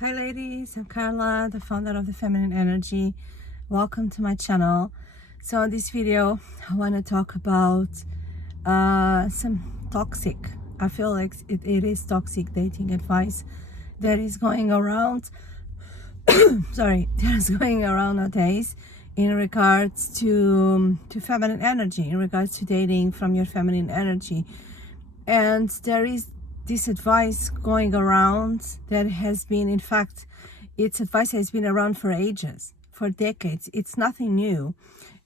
Hi ladies, I'm Carla, the founder of the Feminine Energy. Welcome to my channel. So in this video, I want to talk about some toxic, I feel like it is toxic dating advice that is going around, that is going around nowadays in regards to feminine energy, in regards to dating from your feminine energy. And there is this advice going around that has been, in fact, its advice has been around for ages, for decades. It's nothing new.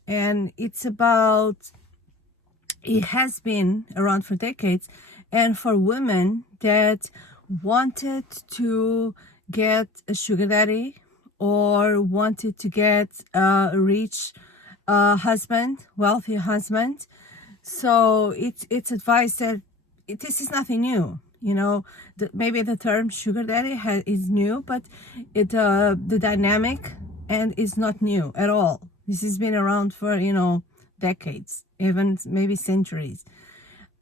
And it has been around for decades. And for women that wanted to get a sugar daddy or wanted to get a rich husband, wealthy husband. So it's advice that this is nothing new. You know, maybe the term sugar daddy is new, but the dynamic and is not new at all. This has been around for, decades, even maybe centuries.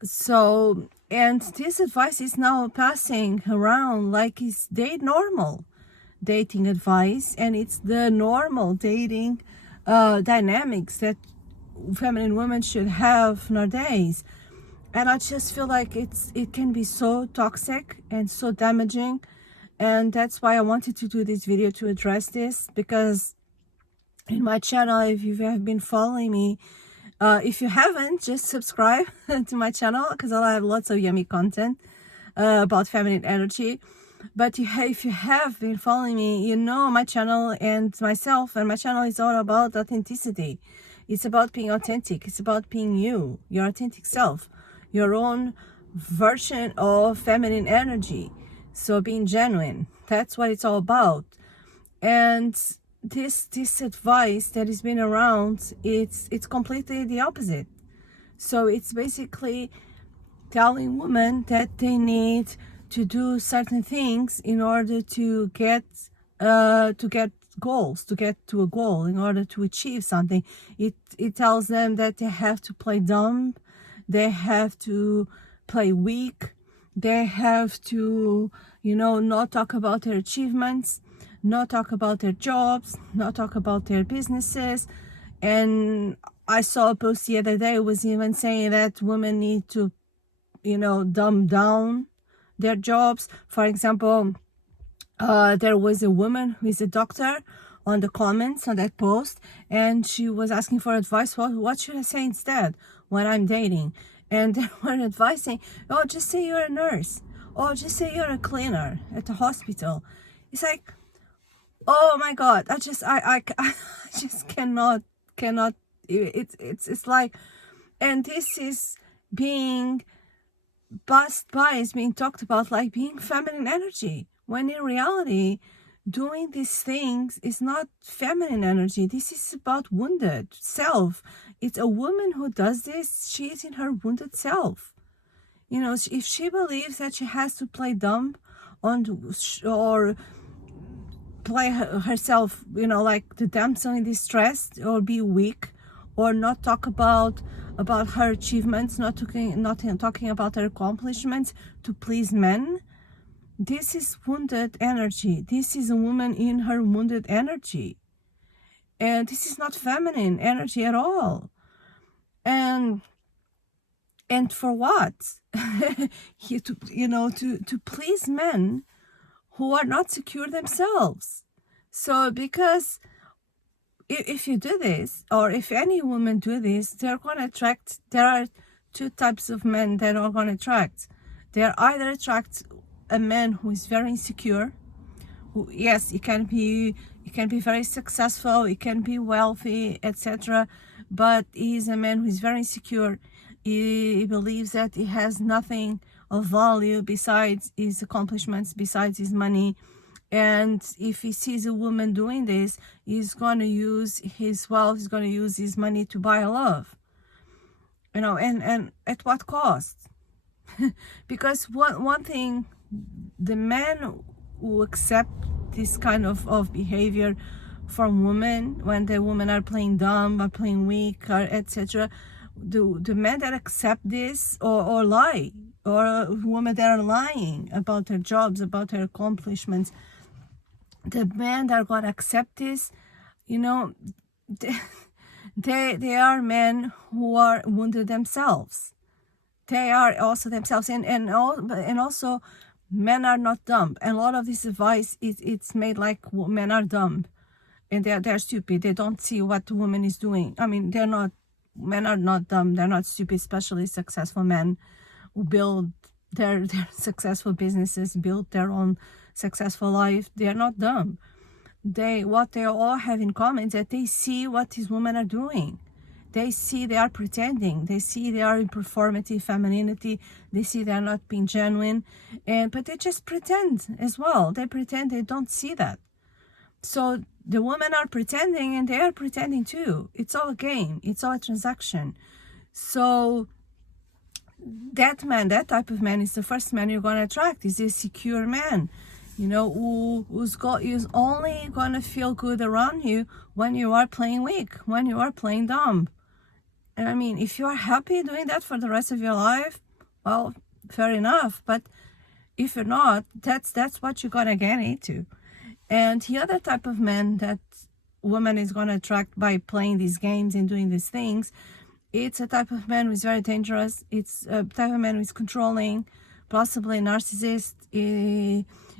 So, and this advice is now passing around like it's normal dating advice, and it's the normal dating dynamics that feminine women should have nowadays. And I just feel like it can be so toxic and so damaging. And that's why I wanted to do this video, to address this, because in my channel, if you have been following me, if you haven't, just subscribe to my channel, because I have lots of yummy content about feminine energy. But if you have been following me, you know my channel and myself, and my channel is all about authenticity. It's about being authentic. It's about being you, your authentic self, your own version of feminine energy. So being genuine, that's what it's all about. And this advice that has been around, it's completely the opposite. So it's basically telling women that they need to do certain things in order to get goals, to get to a goal, in order to achieve something. It tells them that they have to play dumb, they have to play weak, they have to, not talk about their achievements, not talk about their jobs, not talk about their businesses. And I saw a post the other day, was even saying that women need to, dumb down their jobs. For example, there was a woman who is a doctor on the comments on that post, and she was asking for advice. What should I say instead when I'm dating? And they were advising, oh, just say you're a nurse, or just say you're a cleaner at the hospital. It's like, oh my God, I just cannot. It's like, and this is being passed by, is being talked about like being feminine energy, when in reality doing these things is not feminine energy. This is about wounded self. It's a woman who does this, she is in her wounded self. If she believes that she has to play dumb or play herself, like the damsel in distress, or be weak, or not talk about her achievements, not talking about her accomplishments to please men, this is wounded energy. This is a woman in her wounded energy, and this is not feminine energy at all. And for what? to please men who are not secure themselves. So because if you do this, or if any woman do this, they're going to attract, there are two types of men that are going to attract. They're either attract a man who is very insecure, who, yes, it can be very successful, it can be wealthy, etc., but he's a man who is very insecure. He believes that he has nothing of value besides his accomplishments, besides his money. And if he sees a woman doing this, he's going to use his wealth, he's going to use his money to buy love. And at what cost? Because one thing, the men who accept this kind of behavior from women, when the women are playing dumb or playing weak, or etc., the men that accept this or lie, or women that are lying about their jobs, about their accomplishments, the men that are going to accept this, you know, they are men who are wounded themselves. They are also themselves, and also men are not dumb. And a lot of this advice it's made like men are dumb, and they're stupid. They don't see what the woman is doing. I mean, they're not. Men are not dumb. They're not stupid. Especially successful men who build their successful businesses, build their own successful life. They are not dumb. What they all have in common is that they see what these women are doing. They see they are pretending. They see they are in performative femininity. They see they are not being genuine, but they just pretend as well. They pretend they don't see that. So the women are pretending, and they are pretending too. It's all a game. It's all a transaction. So that man, that type of man, is the first man you're going to attract. Is a secure man, who's only going to feel good around you when you are playing weak, when you are playing dumb. And I mean, if you are happy doing that for the rest of your life, well, fair enough. But if you're not, that's what you're gonna get into. And the other type of man that woman is gonna attract by playing these games and doing these things, it's a type of man who is very dangerous. It's a type of man who is controlling, possibly a narcissist.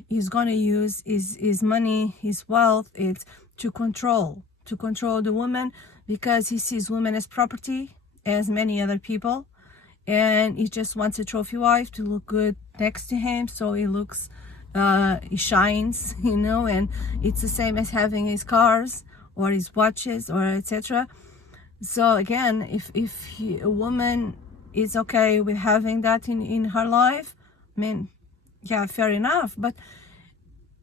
He's gonna use his money, his wealth, it's to control the woman, because he sees women as property, as many other people, and he just wants a trophy wife to look good next to him, so he shines, and it's the same as having his cars or his watches or etc. So again, if a woman is okay with having that in her life, I mean, yeah, fair enough. But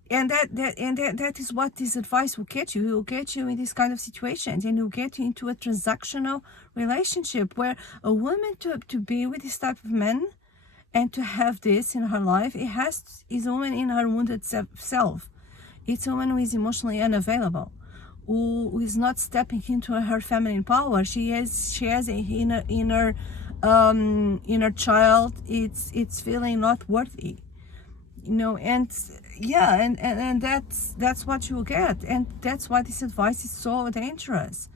that is what this advice will get you. It will get you in these kind of situations, and it will get you into a transactional relationship where a woman to be with this type of men and to have this in her life, is a woman in her wounded self. It's a woman who is emotionally unavailable, who is not stepping into her feminine power. She has a inner child. It's feeling not worthy. And yeah, and that's what you'll get. And that's why this advice is so dangerous,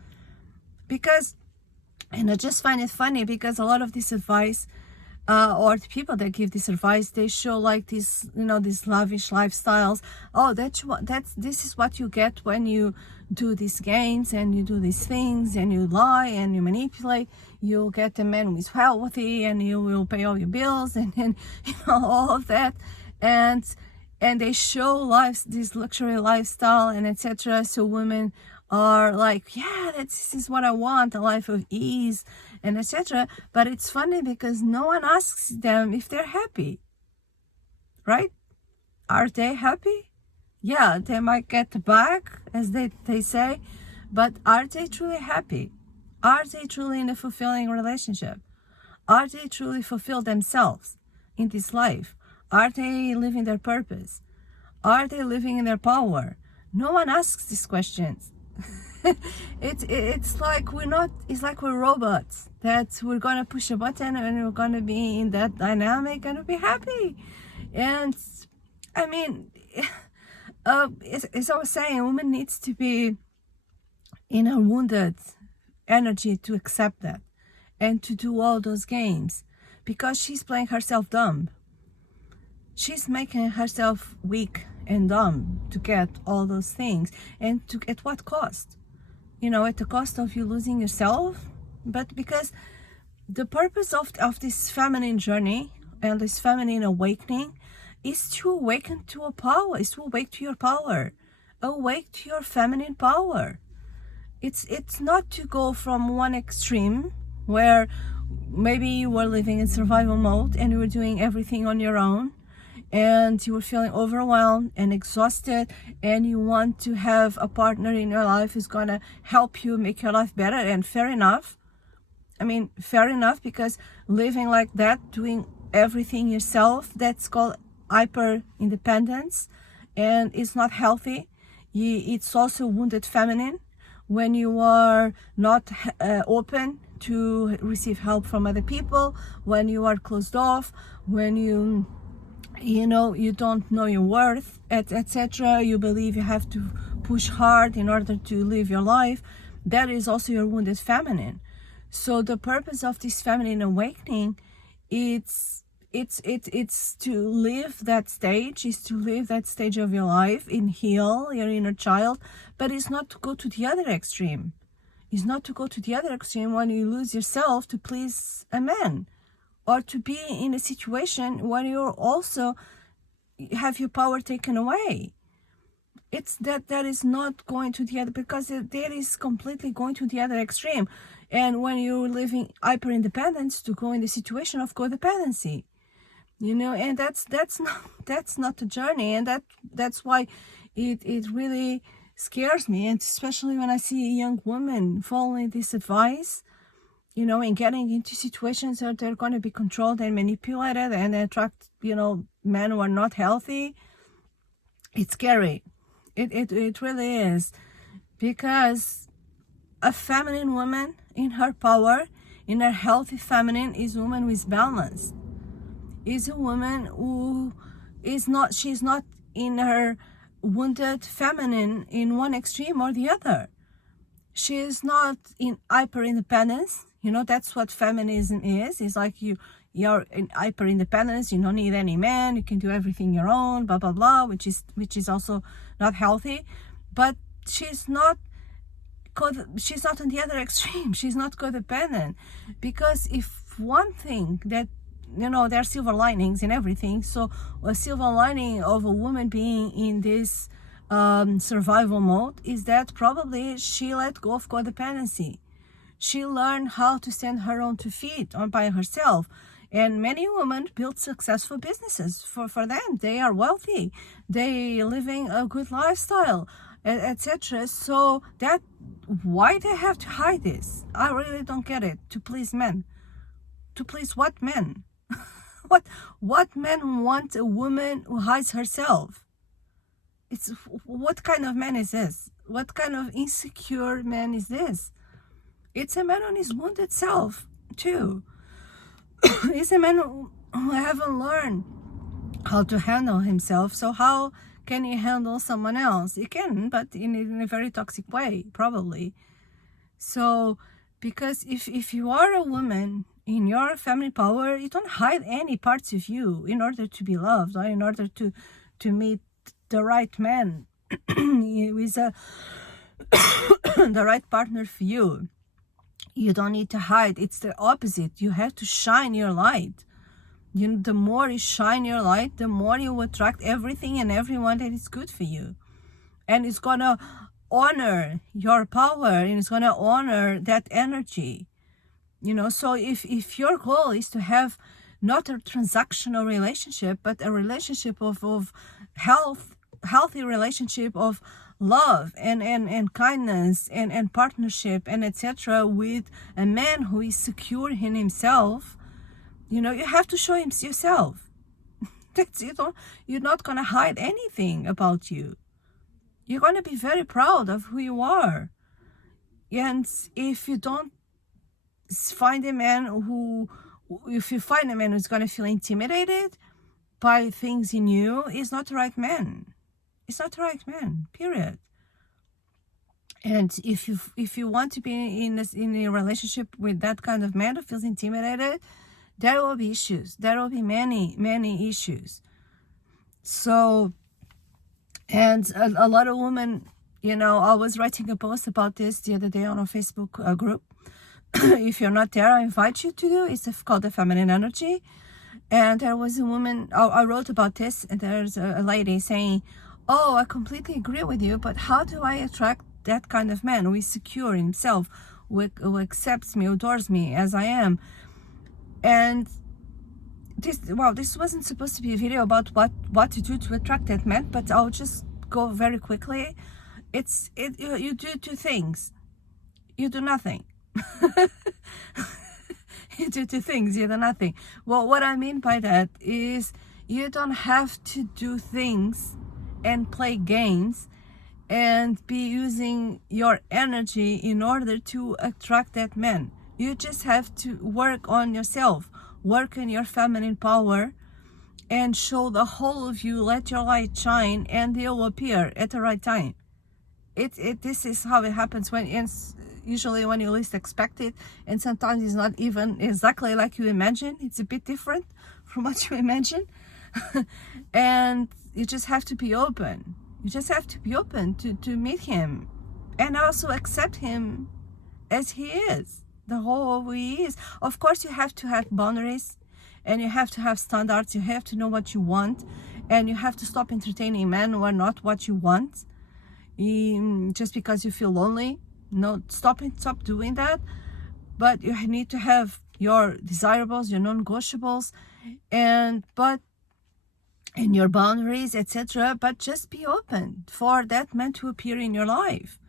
and I just find it funny, because a lot of this advice, or the people that give this advice, they show like these lavish lifestyles. Oh, this is what you get when you do these games and you do these things and you lie and you manipulate. You'll get a man who is wealthy, and you will pay all your bills, and all of that. And they show this luxury lifestyle and etc. So women are like, yeah, this is what I want, a life of ease and etc. But it's funny because no one asks them if they're happy, right? Are they happy? Yeah, they might get back, as they say, but are they truly happy? Are they truly in a fulfilling relationship? Are they truly fulfilled themselves in this life? Are they living their purpose? Are they living in their power? No one asks these questions. It's like we're robots, that we're gonna push a button and we're gonna be in that dynamic and we'll be happy. And I mean, as I was saying, a woman needs to be in her wounded energy to accept that and to do all those games, because she's playing herself dumb. She's making herself weak and dumb to get all those things. And at what cost? At the cost of you losing yourself. But because the purpose of this feminine journey and this feminine awakening is to awaken to a power, is to awake to your power, awake to your feminine power. It's not to go from one extreme where maybe you were living in survival mode and you were doing everything on your own, and you were feeling overwhelmed and exhausted, and you want to have a partner in your life who's gonna help you make your life better. And fair enough. I mean, fair enough, because living like that, doing everything yourself, that's called hyper independence, and it's not healthy. It's also wounded feminine when you are not open to receive help from other people, when you are closed off, when you you don't know your worth, etc. You believe you have to push hard in order to live your life. That is also your wounded feminine. So the purpose of this feminine awakening, it's to live that stage, is to live that stage of your life and heal your inner child, but it's not to go to the other extreme. It's not to go to the other extreme when you lose yourself to please a man, or to be in a situation where you're also have your power taken away. It's that is not going to the other, because that is completely going to the other extreme. And when you're living hyper independence, to go in the situation of codependency, and that's not the journey. And that's why it really scares me, and especially when I see a young woman following this advice, and getting into situations where they're going to be controlled and manipulated and attract, men who are not healthy. It's scary. It really is, because a feminine woman in her power, in her healthy feminine, is a woman who is balanced. Is a woman who she's not in her wounded feminine in one extreme or the other. She is not in hyper independence. That's what feminism is. It's like you're in hyper independence. You don't need any man. You can do everything your own. Blah blah blah. Which is also not healthy. But she's not on the other extreme. She's not codependent, because if one thing that there are silver linings in everything. So a silver lining of a woman being in this survival mode is that probably she let go of codependency. She learned how to stand her own 2 feet on by herself. And many women build successful businesses for them. They are wealthy. They living a good lifestyle, etc. So why they have to hide this? I really don't get it. To please men. To please what men? What men want a woman who hides herself? What kind of man is this? What kind of insecure man is this? It's a man on his wounded self too. It's a man who haven't learned how to handle himself. So how can he handle someone else? He can, but in a very toxic way, probably. So, because if you are a woman in your family power, you don't hide any parts of you in order to be loved, or in order to meet the right man with the right partner for you. You don't need to hide. It's the opposite. You have to shine your light. The more you shine your light, the more you attract everything and everyone that is good for you. And it's going to honor your power, and it's going to honor that energy. So if your goal is to have not a transactional relationship, but a relationship of healthy relationship of love and kindness and partnership and etc. with a man who is secure in himself, you have to show him yourself. You're not going to hide anything about you. You're going to be very proud of who you are. And if you don't find a man if you find a man who's going to feel intimidated by things in you, is not the right man. It's not the right man, period. And if you want to be in a relationship with that kind of man who feels intimidated, there will be issues. There will be many issues. So, and a lot of women, I was writing a post about this the other day on a Facebook group. If you're not there, I invite you to do. It's called The Feminine Energy. And there was a woman, I wrote about this, and there's a lady saying, oh, I completely agree with you, but how do I attract that kind of man who is secure in himself, who accepts me, who adores me as I am? And this wasn't supposed to be a video about what to do to attract that man, but I'll just go very quickly. You do 2 things. You do nothing. You do 2 things, you do nothing. Well, what I mean by that is you don't have to do things and play games and be using your energy in order to attract that man. You just have to work on yourself, work on your feminine power, and show the whole of you. Let your light shine, and they will appear at the right time. This is how it happens when it's usually when you least expect it, and sometimes it's not even exactly like you imagine. It's a bit different from what you imagine. And you just have to be open. You just have to be open to meet him, and also accept him as he is, the whole who he is. Of course, you have to have boundaries, and you have to have standards. You have to know what you want, and you have to stop entertaining men who are not what you want, just because you feel lonely. No, stop doing that. But you need to have your desirables, your non-negotiables, and your boundaries, etc. But just be open for that man to appear in your life.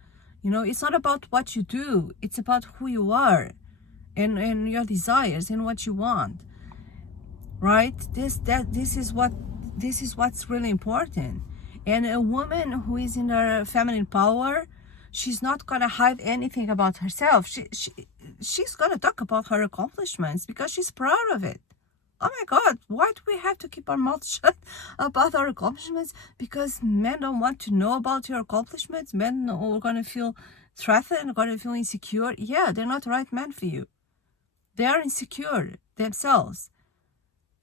It's not about what you do, it's about who you are, and your desires and what you want, right? This is what's really important. And a woman who is in her feminine power, she's not gonna hide anything about herself. She's gonna talk about her accomplishments because she's proud of it. Oh my God, why do we have to keep our mouth shut about our accomplishments? Because men don't want to know about your accomplishments. Men are going to feel threatened, going to feel insecure. Yeah, they're not the right man for you. They are insecure themselves.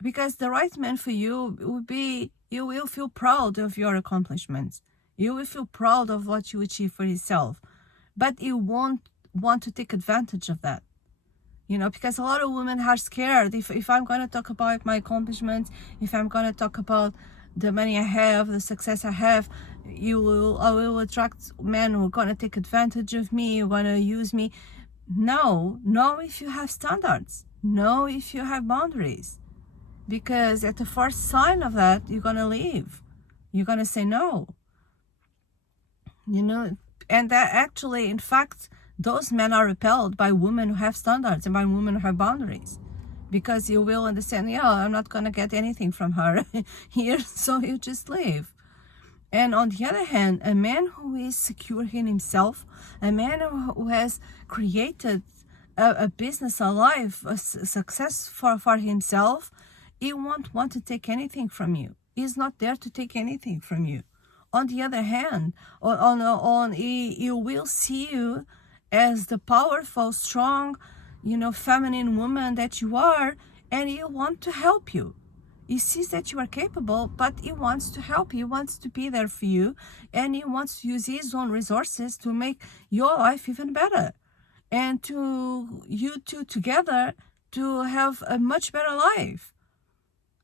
Because the right man for you will be, you will feel proud of your accomplishments. You will feel proud of what you achieve for yourself. But you won't want to take advantage of that. Because a lot of women are scared. If I'm going to talk about my accomplishments, if I'm going to talk about the money I have, the success I have, I will attract men who are going to take advantage of me, who are going to use me. No, if you have standards. No, if you have boundaries. Because at the first sign of that, you're going to leave. You're going to say no. And that actually, in fact, those men are repelled by women who have standards and by women who have boundaries, because you will understand, I'm not going to get anything from her here, so you just leave. And on the other hand, a man who is secure in himself, a man who has created a business, a life, a success for himself, he won't want to take anything from you. He's not there to take anything from you. On the other hand, he will see you as the powerful, strong, feminine woman that you are, and he wants to help you. He sees that you are capable, but he wants to help you. He wants to be there for you, and he wants to use his own resources to make your life even better, and to you two together to have a much better life.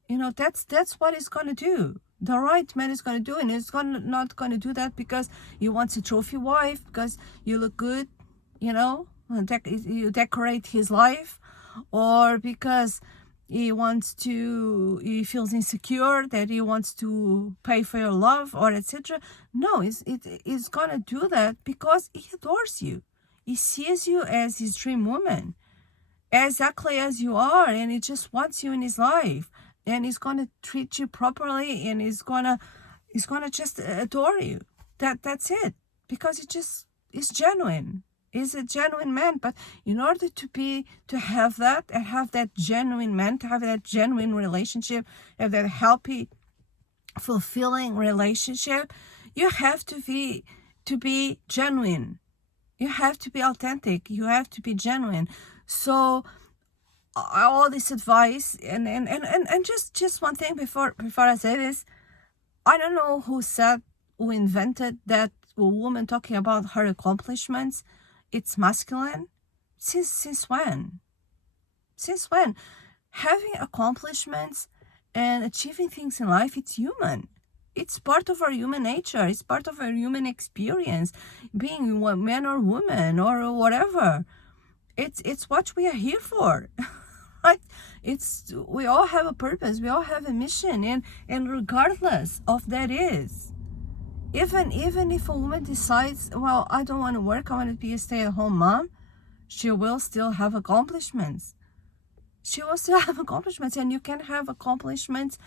That's what he's going to do. The right man is going to do, and he's not going to do that because he wants a trophy wife, because you look good, you decorate his life, or because he feels insecure that he wants to pay for your love, or etc. No, he's going to do that because he adores you. He sees you as his dream woman, exactly as you are, and he just wants you in his life. And he's going to treat you properly, and he's gonna just adore you. That's it, because it's genuine. He's a genuine man. But in order to have that genuine man, to have that genuine relationship, have that happy, fulfilling relationship, you have to be genuine. You have to be authentic. You have to be genuine. So all this advice, and just one thing before I say this, I don't know who invented that woman talking about her accomplishments, it's masculine. Since when? Having accomplishments and achieving things in life, it's human. It's part of our human nature. It's part of our human experience, being man or woman or whatever. It's what we are here for. Right? We all have a purpose, we all have a mission, and regardless of that is, even if a woman decides, well, I don't want to work, I want to be a stay-at-home mom, she will still have accomplishments. And you can have accomplishments,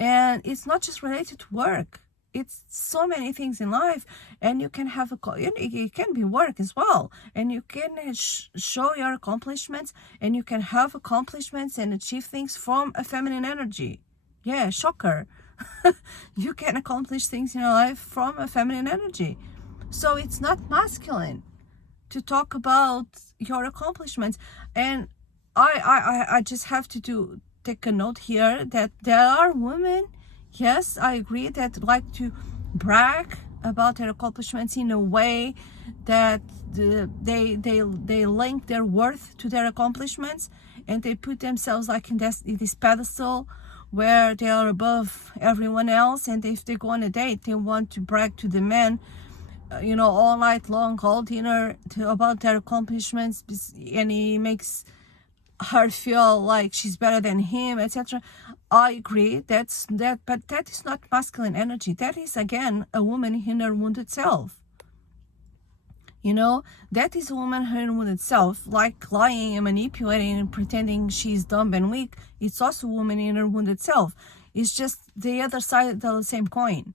and it's not just related to work. It's so many things in life, and you can have it can be work as well, and you can show your accomplishments, and you can have accomplishments and achieve things from a feminine energy. Yeah, shocker. You can accomplish things in your life from a feminine energy. So it's not masculine to talk about your accomplishments. And I just have to take a note here that there are women, yes, I agree, that like to brag about their accomplishments in a way that they link their worth to their accomplishments, and they put themselves like in this pedestal where they are above everyone else. And if they go on a date, they want to brag to the men, all night long, all dinner, about their accomplishments, and he makes her feel like she's better than him, etc. I agree, but that is not masculine energy. That is again a woman in her wounded self. That is a woman in her wounded self, like lying and manipulating and pretending she's dumb and weak. It's also a woman in her wounded self. It's just the other side of the same coin.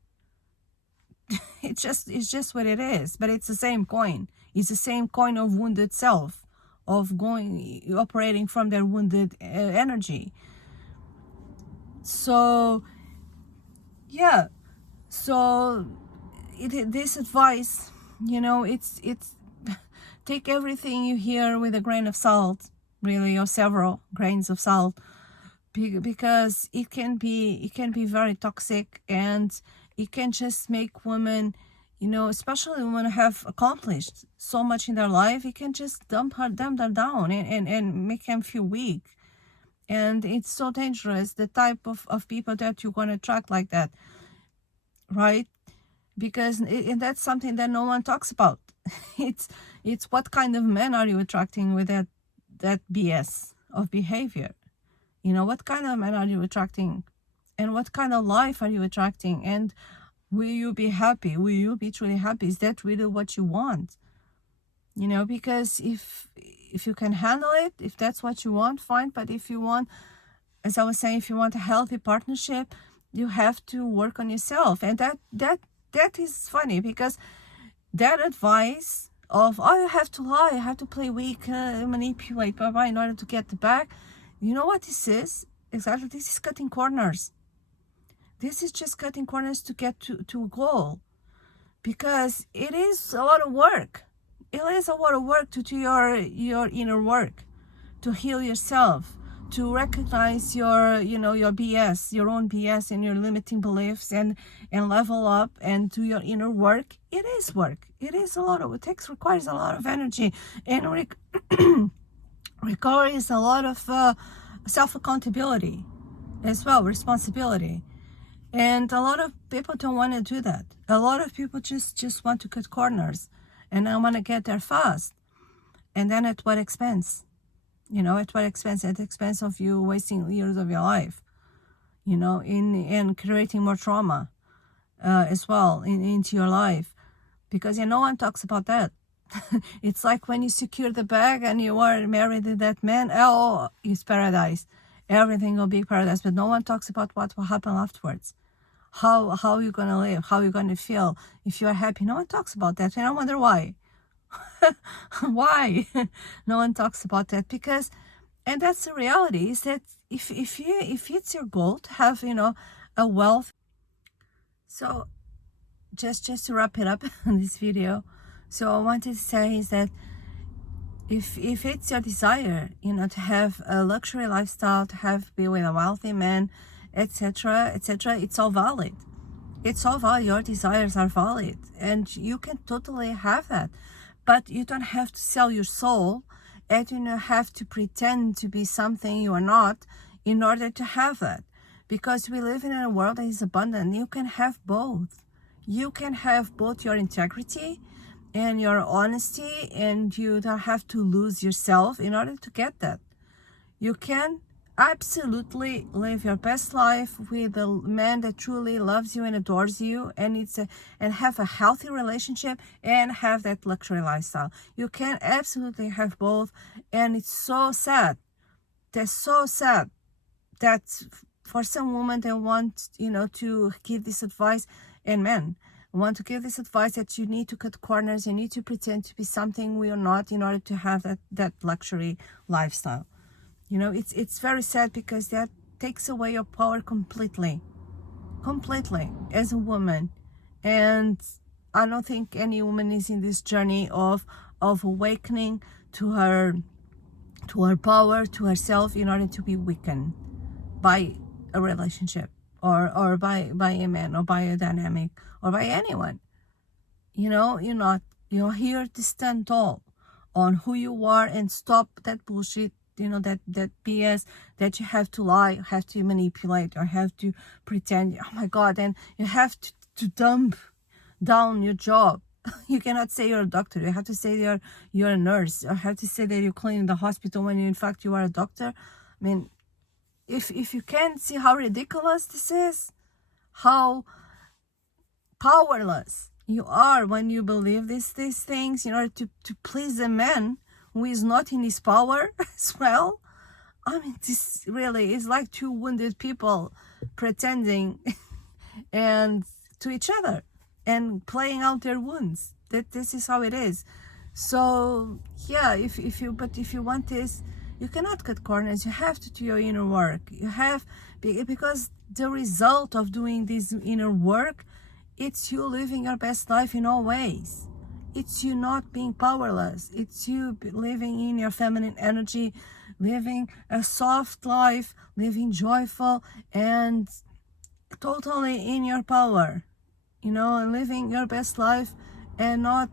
It's just what it is, but it's the same coin. It's the same coin of wounded self, of operating from their wounded energy. So yeah, so this advice, it's take everything you hear with a grain of salt, really, or several grains of salt, because it can be very toxic, and it can just make women, especially women who have accomplished so much in their life, it can just dump them down and make them feel weak. And it's so dangerous, the type of people that you're going to attract like that, right? Because and that's something that no one talks about. It's what kind of men are you attracting with that BS of behavior? What kind of men are you attracting, and what kind of life are you attracting? And will you be happy? Will you be truly happy? Is that really what you want? Because if you can handle it, if that's what you want, fine. But if you want, as I was saying, if you want a healthy partnership, you have to work on yourself. And that is funny, because that advice of, you have to lie, you have to play weak, manipulate, blah, blah, in order to get the back. You know what this is? Exactly, this is cutting corners. This is just cutting corners to get to a goal, because it is a lot of work. It is a lot of work to do your inner work, to heal yourself, to recognize your BS, your own BS and your limiting beliefs, and level up and do your inner work. It is work. It is requires a lot of energy, and requires a lot of self-accountability as well, responsibility. And a lot of people don't want to do that. A lot of people just want to cut corners, and I want to get there fast. And then at what expense? At what expense? At the expense of you wasting years of your life, in creating more trauma as well into your life. Because no one talks about that. It's like when you secure the bag and you are married to that man, it's paradise. Everything will be paradise. But no one talks about what will happen afterwards. How you're going to live, how you're going to feel if you're happy. No one talks about that, and I wonder why. Why no one talks about that? Because, and that's the reality, is that if it's your goal to have a wealth. So just to wrap it up in this video, so I wanted to say is that if it's your desire, to have a luxury lifestyle, to be with a wealthy man, etc., it's all valid. It's all valid. Your desires are valid, and you can totally have that. But you don't have to sell your soul, and you don't have to pretend to be something you are not in order to have that. Because we live in a world that is abundant. You can have both. You can have both your integrity and your honesty, and you don't have to lose yourself in order to get that. You can absolutely live your best life with a man that truly loves you and adores you, and and have a healthy relationship and have that luxury lifestyle. You can absolutely have both, and it's so sad. That's so sad that for some women they want to give this advice, and men want to give this advice that you need to cut corners, you need to pretend to be something we are not in order to have that luxury lifestyle. It's very sad, because takes away your power completely as a woman. And I don't think any woman is in this journey of awakening to her power, to herself, in order to be weakened by a relationship, or by a man, or by a dynamic, or by anyone. You're here to stand tall on who you are and stop that bullshit, that BS, that you have to lie, have to manipulate, or have to pretend. Oh my God. And you have to dump down your job. You cannot say you're a doctor. You have to say you're a nurse, or have to say that you're cleaning the hospital when in fact you are a doctor. I mean, if you can't see how ridiculous this is, how powerless you are when you believe these things in order to please a man who is not in his power as well. I mean, this really is like two wounded people pretending and to each other and playing out their wounds. That this is how it is. So yeah, if you want this, you cannot cut corners. You have to do your inner work. You have, because the result of doing this inner work, it's you living your best life in all ways. It's you not being powerless. It's you living in your feminine energy, living a soft life, living joyful and totally in your power, and living your best life, and not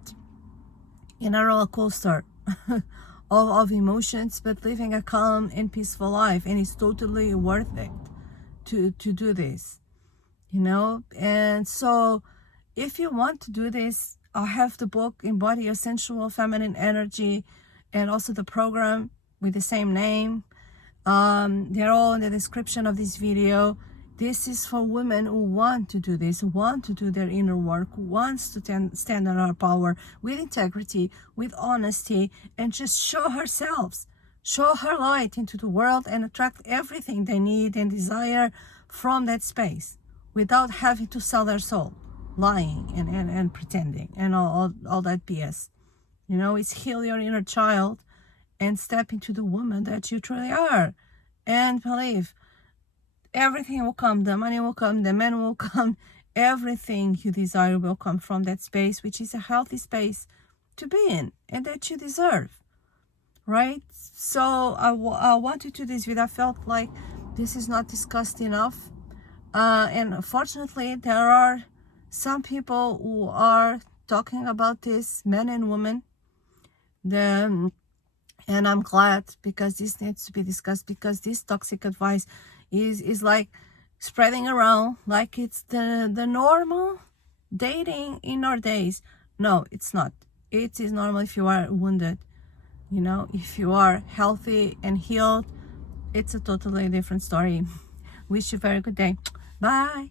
in a roller coaster of emotions, but living a calm and peaceful life. And it's totally worth it to do this. And so if you want to do this, I have the book Embody Your Sensual Feminine Energy, and also the program with the same name. They're all in the description of this video. This is for women who want to do this, who want to do their inner work, who wants to stand on our power with integrity, with honesty, and just show herself, show her light into the world, and attract everything they need and desire from that space, without having to sell their soul, lying and pretending and all that BS. It's heal your inner child and step into the woman that you truly are, and believe everything will come. The money will come, the men will come, everything you desire will come from that space, which is a healthy space to be in and that you deserve, right? So I wanted to do this video. I felt like this is not discussed enough. And unfortunately, there are some people who are talking about this, men and women. And I'm glad, because this needs to be discussed, because this toxic advice is like spreading around like it's the normal dating in our days. No, it's not. It is normal if you are wounded. If you are healthy and healed, it's a totally different story. Wish you a very good day. Bye.